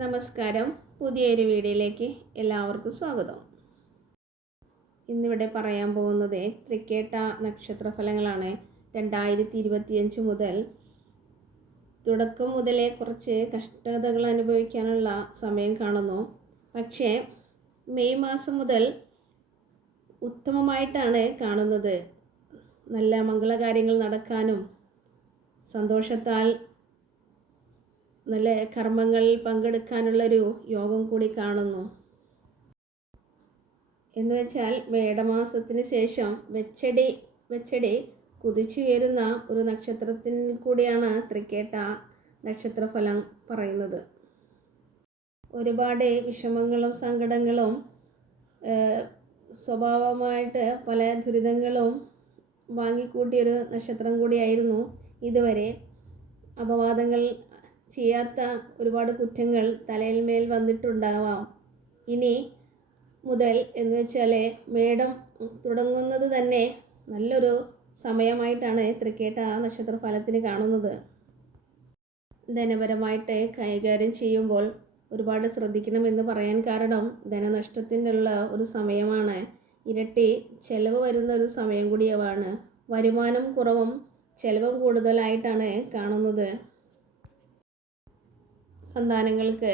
നമസ്കാരം. പുതിയൊരു വീഡിയോയിലേക്ക് എല്ലാവർക്കും സ്വാഗതം. ഇന്നിവിടെ പറയാൻ പോകുന്നത് തൃക്കേട്ട നക്ഷത്രഫലങ്ങളാണ്. രണ്ടായിരത്തി ഇരുപത്തിയഞ്ച് മുതൽ തുടക്കം മുതലേ കുറച്ച് കഷ്ടതകൾ അനുഭവിക്കാനുള്ള സമയം കാണുന്നു. പക്ഷേ മെയ് മാസം മുതൽ ഉത്തമമായിട്ടാണ് കാണുന്നത്. നല്ല മംഗളകാര്യങ്ങൾ നടക്കാനും സന്തോഷത്താൽ നല്ല കർമ്മങ്ങളിൽ പങ്കെടുക്കാനുള്ളൊരു യോഗം കൂടി കാണുന്നു. എന്ന് വെച്ചാൽ മേടമാസത്തിന് ശേഷം വെച്ചടി വെച്ചടി കുതിച്ചുയരുന്ന ഒരു നക്ഷത്രത്തിൽ കൂടിയാണ് തൃക്കേട്ട നക്ഷത്രഫലം പറയുന്നത്. ഒരുപാട് വിഷമങ്ങളും സങ്കടങ്ങളും സ്വഭാവമായിട്ട് പല ദുരിതങ്ങളും വാങ്ങിക്കൂട്ടിയൊരു നക്ഷത്രം കൂടിയായിരുന്നു ഇതുവരെ. അപവാദങ്ങൾ ചെയ്യാത്ത ഒരുപാട് കുറ്റങ്ങൾ തലയിൽ മേൽ വന്നിട്ടുണ്ടാവാം. ഇനി മുതൽ എന്ന് വെച്ചാൽ മേടം തുടങ്ങുന്നത് തന്നെ നല്ലൊരു സമയമായിട്ടാണ് തൃക്കേട്ട നക്ഷത്ര ഫലത്തിന് കാണുന്നത്. ധനപരമായിട്ട് കൈകാര്യം ചെയ്യുമ്പോൾ ഒരുപാട് ശ്രദ്ധിക്കണമെന്ന് പറയാൻ കാരണം ധനനഷ്ടത്തിനുള്ള ഒരു സമയമാണ്. ഇരട്ടി ചെലവ് വരുന്ന ഒരു സമയം കൂടിയവാണ് വരുമാനം കുറവും ചെലവും കൂടുതലായിട്ടാണ് കാണുന്നത്. സന്താനങ്ങൾക്ക്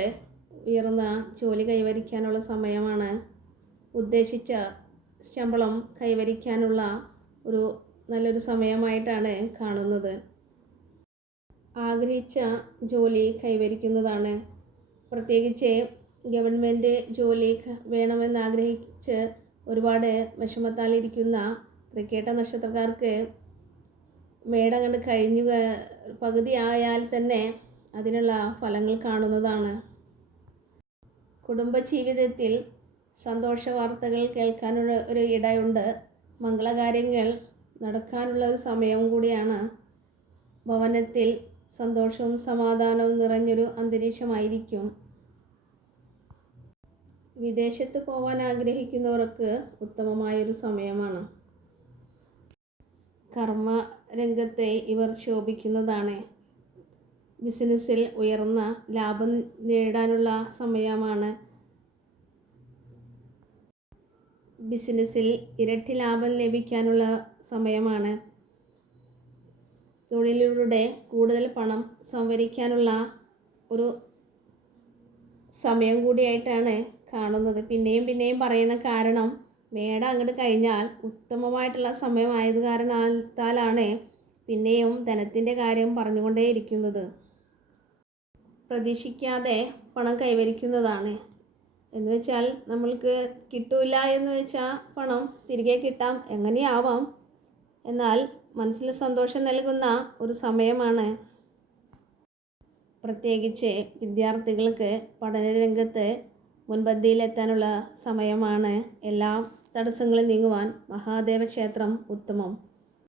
ഉയർന്ന ജോലി കൈവരിക്കാനുള്ള സമയമാണ് ഉദ്ദേശിച്ച ശമ്പളം കൈവരിക്കാനുള്ള ഒരു നല്ലൊരു സമയമായിട്ടാണ് കാണുന്നത്. ആഗ്രഹിച്ച ജോലി കൈവരിക്കുന്നതാണ്. പ്രത്യേകിച്ച് ഗവൺമെന്റ് ജോലി വേണമെന്നാഗ്രഹിച്ച് ഒരുപാട് വിഷമത്താലിരിക്കുന്ന തൃക്കേട്ട നക്ഷത്രക്കാർക്ക് മേടം കഴിഞ്ഞു പകുതി ആയാൽ തന്നെ അതിനുള്ള ഫലങ്ങൾ കാണുന്നതാണ്. കുടുംബജീവിതത്തിൽ സന്തോഷ വാർത്തകൾ കേൾക്കാനുള്ള ഒരു ഇടയുണ്ട്. മംഗളകാര്യങ്ങൾ നടക്കാനുള്ള ഒരു സമയവും കൂടിയാണ്. ഭവനത്തിൽ സന്തോഷവും സമാധാനവും നിറഞ്ഞൊരു അന്തരീക്ഷമായിരിക്കും. വിദേശത്ത് പോകാൻ ആഗ്രഹിക്കുന്നവർക്ക് ഉത്തമമായൊരു സമയമാണ്. കർമ്മ രംഗത്തെ ഇവർ ശോഭിക്കുന്നതാണ് ബിസിനസ്സിൽ ഉയർന്ന ലാഭം നേടാനുള്ള സമയമാണ്. ബിസിനസ്സിൽ ഇരട്ടി ലാഭം ലഭിക്കാനുള്ള സമയമാണ്. തൊഴിലിലൂടെ കൂടുതൽ പണം സംഭരിക്കാനുള്ള ഒരു സമയം കൂടിയായിട്ടാണ് കാണുന്നത്. പിന്നെയും പിന്നെയും പറയുന്ന കാരണം മേട അങ്ങോട്ട് കഴിഞ്ഞാൽ ഉത്തമമായിട്ടുള്ള സമയമായത് കാരണത്താലാണ് പിന്നെയും ധനത്തിന്റെ കാര്യം പറഞ്ഞുകൊണ്ടേയിരിക്കുന്നത്. പ്രതീക്ഷിക്കാതെ പണം കൈവരിക്കുന്നതാണ്. എന്ന് വെച്ചാൽ നമ്മൾക്ക് കിട്ടൂല എന്ന് വെച്ചാൽ പണം തിരികെ കിട്ടാം എങ്ങനെയാവാം? എന്നാൽ മനസ്സിൽ സന്തോഷം നൽകുന്ന ഒരു സമയമാണ്. പ്രത്യേകിച്ച് വിദ്യാർത്ഥികൾക്ക് പഠനരംഗത്ത് മുൻപന്തിയിലെത്താനുള്ള സമയമാണ്. എല്ലാ തടസ്സങ്ങളും നീങ്ങുവാൻ മഹാദേവ ക്ഷേത്രം ഉത്തമം.